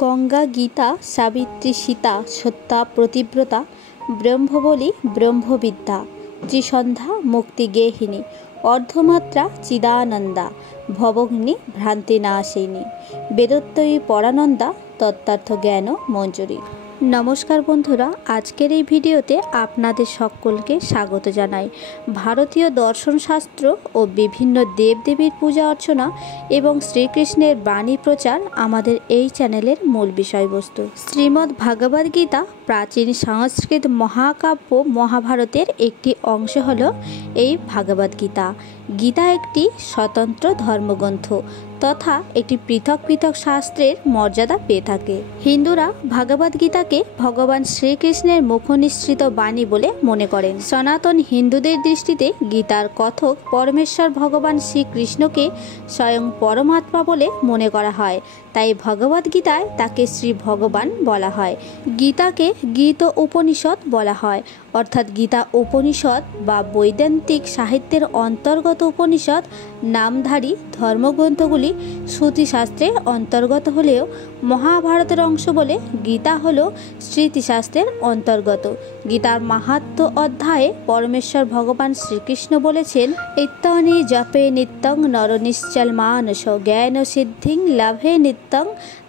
গঙ্গা, গীতা, সাবিত্রী, সীতা, সত্যা, প্রতিব্রতা, ব্রহ্মবলী, ব্রহ্মবিদ্যা, ত্রিসন্ধ্যা, মুক্তিগেহিনী, অর্ধমাত্রা, চিদানন্দা, ভবঘ্নি, ভ্রান্তিনাশিনী, বেদোত্তয়ী, পরানন্দা, তত্ত্বার্থ জ্ঞান মঞ্জুরি। নমস্কার বন্ধুরা, আজকের এই ভিডিওতে আপনাদের সকলকে স্বাগত জানাই। ভারতীয় দর্শনশাস্ত্র ও বিভিন্ন দেবদেবীর পূজা অর্চনা এবং শ্রীকৃষ্ণের বাণী প্রচার আমাদের এই চ্যানেলের মূল বিষয়বস্তু। শ্রীমদ্ ভাগবত গীতা প্রাচীন সংস্কৃত মহাকাব্য মহাভারতের একটি অংশ হল এই ভাগবত গীতা। গীতা একটি স্বতন্ত্র ধর্মগ্রন্থ তথা একটি পৃথক পৃথক শাস্ত্রের মর্যাদা পেয়ে থাকে। হিন্দুরা ভাগবত গীতাকে ভগবান শ্রীকৃষ্ণের মুখনিসৃত বাণী বলে মনে করেন। সনাতন হিন্দুদের দৃষ্টিতে গীতার কথক পরমেশ্বর ভগবান শ্রীকৃষ্ণকে স্বয়ং পরমাত্মা বলে মনে করা হয়, তাই ভগবত গীতায় তাকে শ্রী ভগবান বলা হয়। গীতাকে গীত উপনিষদ বলা হয়, অর্থাৎ গীতা উপনিষদ বা বৈদান্তিক সাহিত্যের অন্তর্গত উপনিষদ নামধারী ধর্মগ্রন্থগুলি শ্রুতিশাস্ত্রের অন্তর্গত হলেও মহাভারতের অংশ বলে গীতা হল স্মৃতিশাস্ত্রের অন্তর্গত। গীতার মাহাত্ম্য অধ্যায়ে পরমেশ্বর ভগবান শ্রীকৃষ্ণ বলেছেন, ইত্তনি জপে নিত্যং নরনিশ্চল মানস জ্ঞান সিদ্ধিং লাভে নিত্যং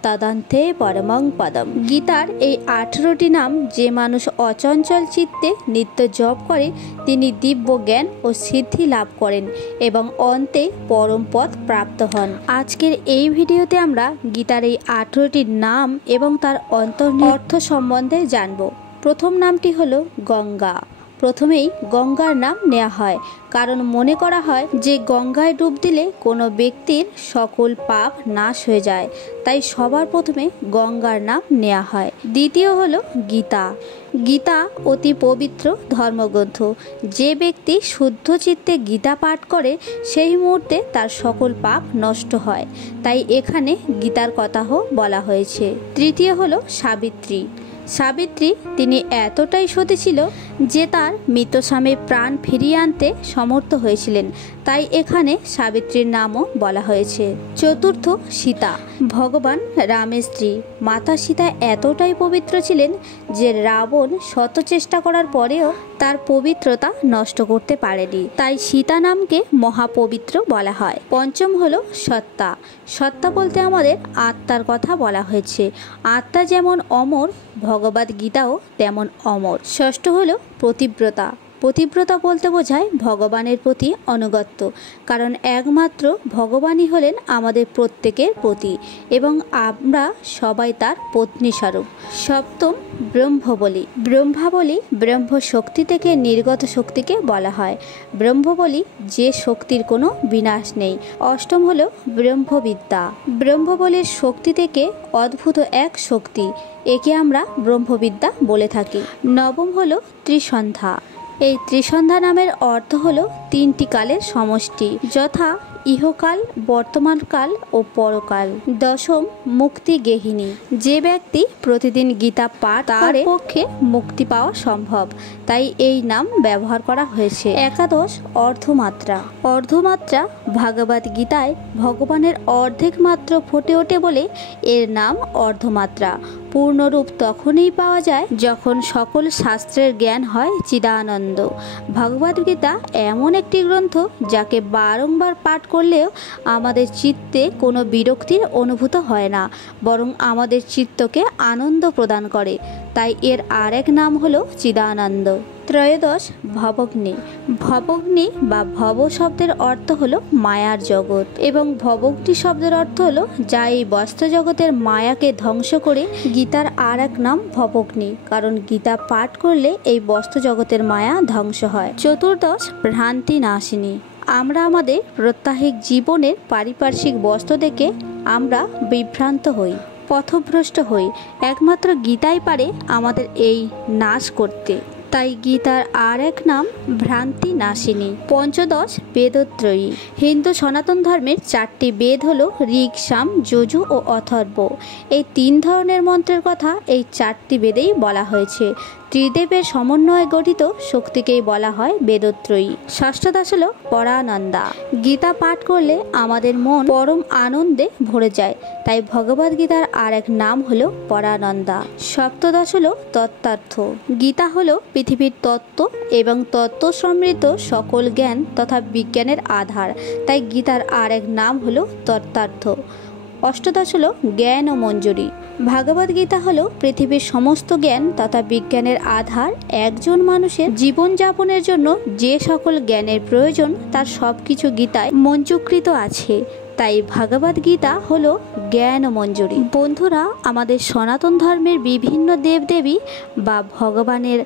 তদন্তে পরমং পদম। গীতার এই 18টি নাম যে মানুষ অচঞ্চল চিত্তে নিত্য জপ করে তিনি দিব্য জ্ঞান ও সিদ্ধি লাভ করেন এবং অন্তে পরম পদ প্রাপ্ত হন। আজকের এই ভিডিওতে আমরা গীতার এই 18টি নাম এবং তার অর্থ সম্বন্ধে জানব। প্রথম নামটি হলো গঙ্গা। প্রথমেই গঙ্গার নাম নেওয়া হয় কারণ মনে করা হয় যে গঙ্গায় ডুব দিলে কোনো ব্যক্তির সকল পাপ নাশ হয়ে যায়, তাই সবার প্রথমে গঙ্গার নাম নেওয়া হয়। দ্বিতীয় হলো গীতা। গীতা অতি পবিত্র ধর্মগ্রন্থ। যে ব্যক্তি শুদ্ধ চিত্তে গীতা পাঠ করে সেই মুহূর্তে তার সকল পাপ নষ্ট হয়, তাই এখানে গীতার কথাও বলা হয়েছে। তৃতীয় হলো সাবিত্রী। সাবিত্রী তিনি এতটাই সতী ছিল যে তার মৃত স্বামীর প্রাণ ফিরিয়ে আনতে সমর্থ হয়েছিলেন, তাই এখানে সাবিত্রীর নামও বলা হয়েছে। চতুর্থ সীতা, ভগবান রামের স্ত্রী। মাতা সীতা এতটাই পবিত্র ছিলেন যে রাবণ শত চেষ্টা করার পরেও তার পবিত্রতা নষ্ট করতে পারেনি, তাই সীতা নামকে মহাপবিত্র বলা হয়। পঞ্চম হলো সত্তা। সত্তা বলতে আমাদের আত্মার কথা বলা হয়েছে। আত্মা যেমন অমর, ভগবত গীতাও তেমন অমর। ষষ্ঠ হলো প্রতিব্রতা। প্রতিব্রতা বলতে বোঝায় ভগবানের প্রতি আনুগত্য, কারণ একমাত্র ভগবানই হলেন আমাদের প্রত্যেকের প্রতি এবং আমরা সবাই তার পত্নী স্বরূপ। সপ্তম ব্রহ্মবলী। ব্রহ্মাবলী ব্রহ্ম শক্তি থেকে নির্গত শক্তিকে বলা হয়। ব্রহ্মবলী যে শক্তির কোনো বিনাশ নেই। অষ্টম হলো ব্রহ্মবিদ্যা। ব্রহ্মবলীর শক্তি থেকে অদ্ভুত এক শক্তি, একে আমরা ব্রহ্মবিদ্যা বলে থাকি। নবম হলো ত্রিসন্ধ্যা। এই ত্রিসন্ধ্যা নামের অর্থ হলো 3টি কালের সমষ্টি, যথা ইহকাল, বর্তমানকাল ও পরকাল। দশম মুক্তিগেহিনী। যে ব্যক্তি প্রতিদিন গীতা পাঠ করে তার পক্ষে মুক্তি পাওয়া সম্ভব, তাই এই নাম ব্যবহার করা হয়েছে। একাদশ অর্ধমাত্রা। অর্ধমাত্রা ভাগবত গীতায় ভগবানের অর্ধেক মাত্র ফুটে ওঠে বলে এর নাম অর্ধমাত্রা। পূর্ণরূপ তখনই পাওয়া যায় যখন সকল শাস্ত্রের জ্ঞান হয় চিদানন্দ। ভগবত গীতা এমন একটি গ্রন্থ যাকে বারংবার পাঠ করলেও আমাদের চিত্তে কোনো বিরক্তির অনুভূত হয় না, বরং আমাদের চিত্তকে আনন্দ প্রদান করে, তাই এর আরেক নাম হলো চিদানন্দ। ত্রয়োদশ ভবঘ্নি। ভবঘ্নি বা ভব শব্দের অর্থ হলো মায়ার জগৎ এবং ভবঘ্নি শব্দের অর্থ হলো যা এই বস্তু জগতের মায়াকে ধ্বংস করে। গীতার আর এক নাম ভবঘ্নি, কারণ গীতা পাঠ করলে এই বস্তু জগতের মায়া ধ্বংস হয়। চতুর্দশ ভ্রান্তিনাশিনী। আমরা আমাদের প্রত্যাহিক জীবনের পারিপার্শ্বিক বস্তু দেখে আমরা বিভ্রান্ত হই, পথভ্রষ্ট হই। একমাত্র গীতাই পারে আমাদের এই নাশ করতে, তাই গীতার আর এক নাম ভ্রান্তি নাশিনী। পঞ্চদশ বেদত্রয়ী। হিন্দু সনাতন ধর্মের 4টি বেদ হলো ঋগ, সাম, যজু ও অথর্ব। এই 3 ধরনের মন্ত্রের কথা এই 4টি বেদেই বলা হয়েছে। ত্রিদেবের সমন্বয়ে গঠিত শক্তিকেই বলা হয় বেদত্রয়ী। ষষ্ঠদশ হলো পরানন্দা। গীতা পাঠ করলে আমাদের মন পরম আনন্দে ভরে যায়, তাই ভগবদ্গীতার আর এক নাম হলো পরানন্দা। সপ্তদশ হলো তত্ত্বার্থ। গীতা হলো পৃথিবীর তত্ত্ব এবং তত্ত্ব সমৃদ্ধ সকল জ্ঞান তথা বিজ্ঞানের আধার, তাই গীতার আর এক নাম হলো তত্ত্বার্থ। অষ্টদশ হলো জ্ঞান ও মঞ্জুরি। ভাগবত হলো পৃথিবীর সমস্ত জ্ঞান তথা বিজ্ঞানের আধার। একজন মানুষের জীবনযাপনের জন্য যে সকল জ্ঞানের প্রয়োজন তার সব কিছু গীতায় মঞ্জুকৃত আছে, তাই ভাগবত গীতা হলো জ্ঞান ও মঞ্জুরি। বন্ধুরা, আমাদের সনাতন ধর্মের বিভিন্ন দেবদেবী বা ভগবানের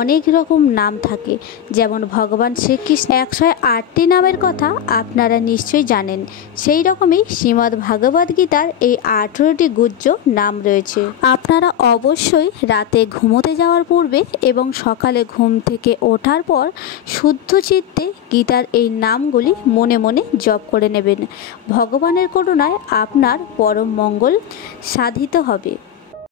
অনেক রকম নাম থাকে, যেমন ভগবান শ্রীকৃষ্ণ 108টি নামের কথা আপনারা নিশ্চয়ই জানেন। সেই রকমই শ্রীমদ্ ভাগবত গীতার এই 18টি গুহ্য নাম রয়েছে। আপনারা অবশ্যই রাতে ঘুমোতে যাওয়ার পূর্বে এবং সকালে ঘুম থেকে ওঠার পর শুদ্ধ চিত্তে গীতার এই নামগুলি মনে মনে জপ করে নেবেন। ভগবানের করুণায় আপনার পরম মঙ্গল সাধিত হবে।